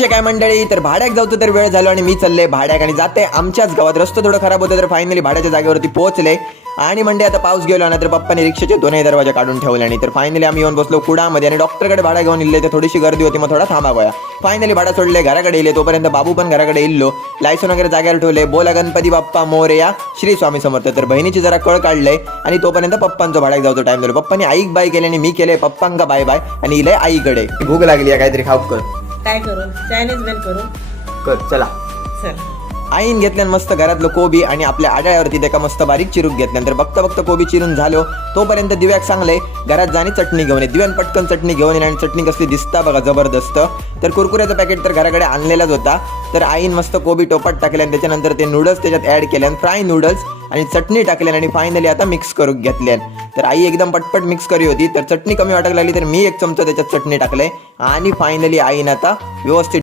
कसे काय मंडळी, तर भाड्याक जाऊतो तर वेळ झालो आणि मी चालले भाड्याक आणि जाते आमच्याच गावात. रस्ता थोडं खराब होतं तर फायनली भाड्याच्या जागेवरती पोहोचले आणि म्हणजे आता पाऊस गेलो ना तर पप्पाने रिक्षाचे दोन्ही दरवाजे काढून ठेवले आणि तर फायनली आम्ही येऊन बसलो कुडामध्ये आणि डॉक्टरकडे भाडा घेऊन इल्ले. तर थोडीशी गर्दी होती, मग थोडा थांबा गोया. फायनली भाडा सोडले, घराकडे येले. तोपर्यंत बाबू पण घराकडे इल्लो. लायसन वगैरे जागेवर ठेवले. बोला गणपती बाप्पा मोरया, श्री स्वामी समर्थ. तर बहिणीची जरा कळ काढले आणि तोपर्यंत पप्पांचा भाड्याक जाऊचो टाइम झालो. पप्पाने आईक बाय केले आणि मी केले पप्पांका बाय बाय आणि इले आईकडे. भूक लागली आहे, काहीतरी खाऊ कर. काय करू? चायनीज बेल करू. कर चला. चल. आईन घेतल्यान मस्त घरातलं कोबी आणि आपल्या आड्यावरती त्याका मस्त बारीक चिरूक घेतल्यानंतर बघता बघता कोबी चिरून झालो. तोपर्यंत दिव्याक सांगले घरात जाणी चटणी घेऊन ये. दिव्यान पटकन चटणी घेऊन येईल आणि चटणी कसली दिसता बघा, जबरदस्त. तर कुरकुऱ्याचं पॅकेट तर घराकडे आणलेलाच होता. तर आईन मस्त कोबी टोपात टाकले आणि त्याच्यानंतर ते नूडल्स त्याच्यात ॲड केले, फ्राय नूडल्स आणि चटणी टाकल्यान आणि फायनली आता मिक्स करून घेतल्यान. तर आई एकदम पटपट मिक्स करी होती. तर चटणी कमी वाटायला लागली तर मी एक चमचा त्याच्यात चटणी टाकले आणि फायनली आईन आता व्यवस्थित